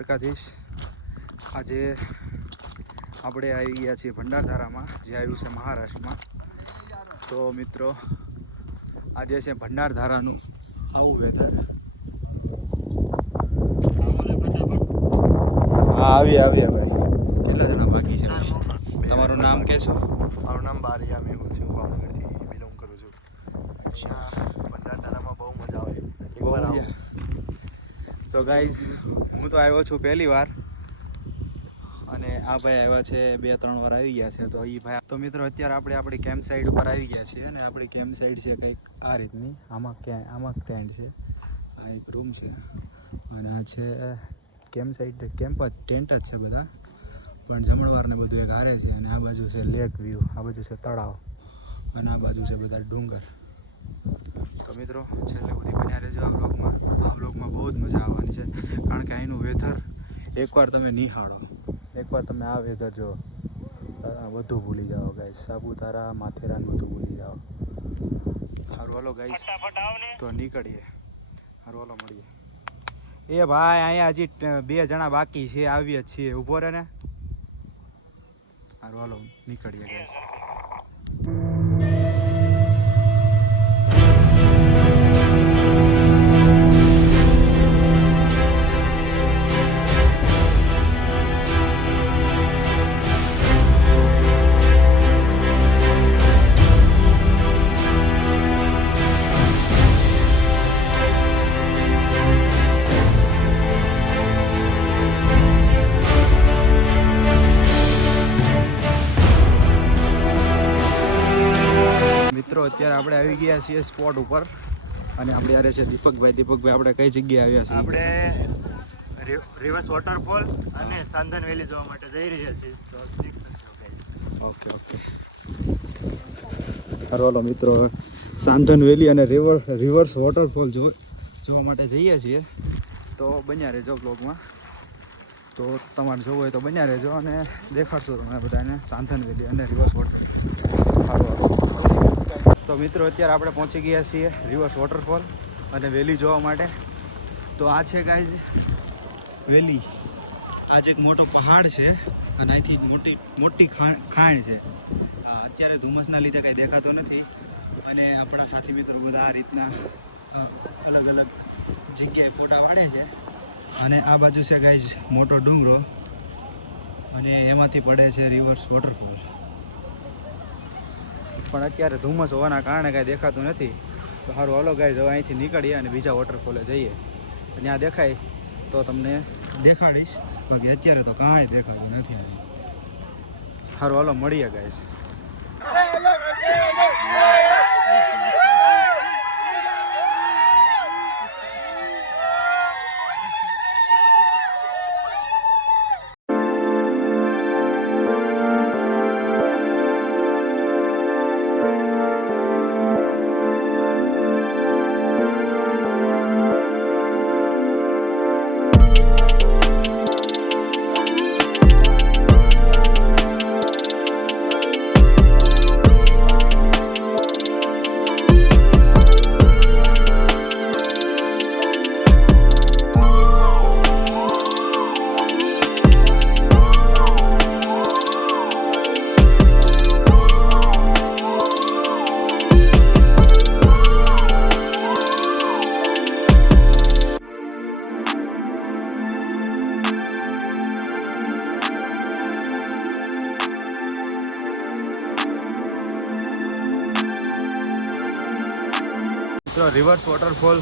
દ્વારકાધીશ। આજે આપણે આવી ગયા છીએ ભંડારધારામાં, જે આવ્યું છે મહારાષ્ટ્રમાં। તો મિત્રો આજે છે ભંડારધારાનું આવું વેધર। હા આવીએ ભાઈ। કેટલા જણા બાકી છે? તમારું નામ કહેશો? મારું નામ બારિયા મેહુલ છે, હું ભાવનગરથી બિલોંગ કરું છું। ભંડારધારામાં બહુ મજા આવે। તો ગાઈઝ હું તો આવ્યો છું પહેલી વાર, અને આ ભાઈ આવ્યા છે 2-3 વાર આવી ગયા છે। તો એ ભાઈ તો મિત્રો અત્યારે આપણે આપણી કેમ્પ સાઇડ ઉપર આવી ગયા છીએ, અને આપણી કેમ્પ સાઇડ છે કંઈક આ રીતની। આમાં ટેન્ટ છે, આ એક રૂમ છે, અને આ છે કેમ્પ સાઇડ, ટેન્ટ જ છે બધા, પણ જમણવારને બધું એક હારે છે। અને આ બાજુ છે લેક વ્યૂ, આ બાજુ છે તળાવ, અને આ બાજુ છે બધા ડુંગર। તો મિત્રો છેલ્લે બધી બન્યા રહેજો આ વ્લોગમાં બહુ જ મજા આવવાની છે, કારણ કે અહીંનું વેધર એકવાર તમે નિહાળો, એકવાર તમે આ વેધર જો, બધું ભૂલી જાઓ ગાઈસ। સાપુતારા, માથેરાન બધું ભૂલી જાઓ। સારું હાલો ગાઈસ, તો નીકળીએ। સારું હાલો મળીએ। એ ભાઈ અહીંયા હજી 2 જણા બાકી છે, આવીએ જ છીએ, ઊભો રહે ને। સારું હાલો નીકળીએ ગાઈસ। મિત્રો અત્યારે આપણે આવી ગયા છીએ સ્પોટ ઉપર, અને આપણે યારે છે દીપકભાઈ। આપણે કઈ જગ્યાએ આવ્યા છીએ? આપણે રિવર્સ વોટરફોલ અને સાંધન વેલી જોવા માટે જઈ રહ્યા છીએ। તો ઓકે સારું હાલો મિત્રો, સાંધન વેલી અને રિવર્સ વોટરફોલ જોવા માટે જઈએ છીએ। તો બન્યા રહેજો બ્લોગમાં। તો તમારે જોવું હોય તો બન્યા રહેજો, અને દેખાડશો તમે બધાને સાંધન વેલી અને રિવર્સ વોટરફોલ। તો મિત્રો અત્યારે આપણે પહોંચી ગયા છીએ રિવર્સ વોટરફોલ અને વેલી જોવા માટે। તો આ છે ગાઈઝ વેલી, આ એક મોટો પહાડ છે, અને અહીંથી મોટી ખાણ છે। અત્યારે ધુમ્મસના લીધે કંઈ દેખાતો નથી, અને આપણા સાથી મિત્રો બધા આ રીતના અલગ અલગ જગ્યાએ ફોટા પાડે છે। અને આ બાજુ છે ગાઈઝ મોટો ડુંગરો, અને એમાંથી પડે છે રિવર્સ વોટરફોલ। પણ અત્યારે ધુમ્મસ હોવાના કારણે કાંઈ દેખાતું નથી। તો સારું હાલો ગાઈઝ, હવે અહીંથી નીકળીએ અને બીજા વોટરફોલે જઈએ। ત્યાં દેખાય તો તમને દેખાડીશ, બાકી અત્યારે તો કાંઈ દેખાતું નથી। સારું હાલો મળીએ ગાઈઝ। રિવર્સ વોટરફોલ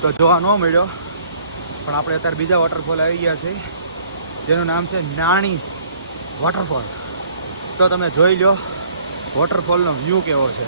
તો જોવા ન મળ્યો, પણ આપણે અત્યારે બીજા વોટરફોલ આવી ગયા છે, જેનું નામ છે નાણી વોટરફોલ। તો તમે જોઈ લો વોટરફોલનો વ્યૂ કેવો છે।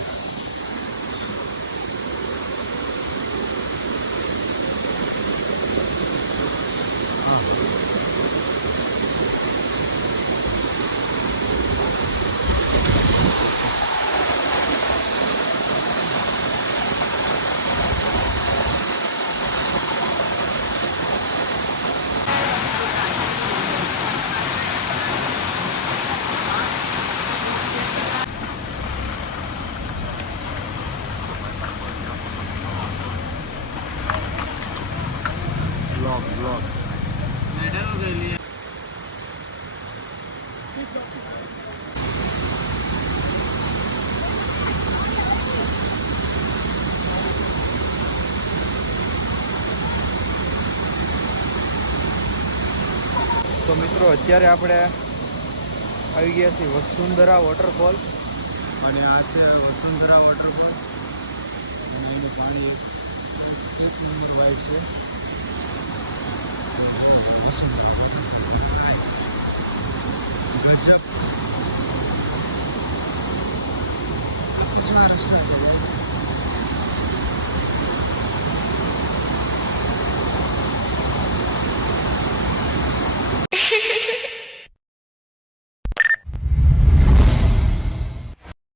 તો મિત્રો અત્યારે આપણે આવી ગયા છીએ વસુંધરા વોટરફોલ અને આ છે વસુંધરા વોટરફોલ અને એનું પાણી એક નંબર વાઇટ છે. ગજબ કેટલા રસ્તા છે ભાઈ.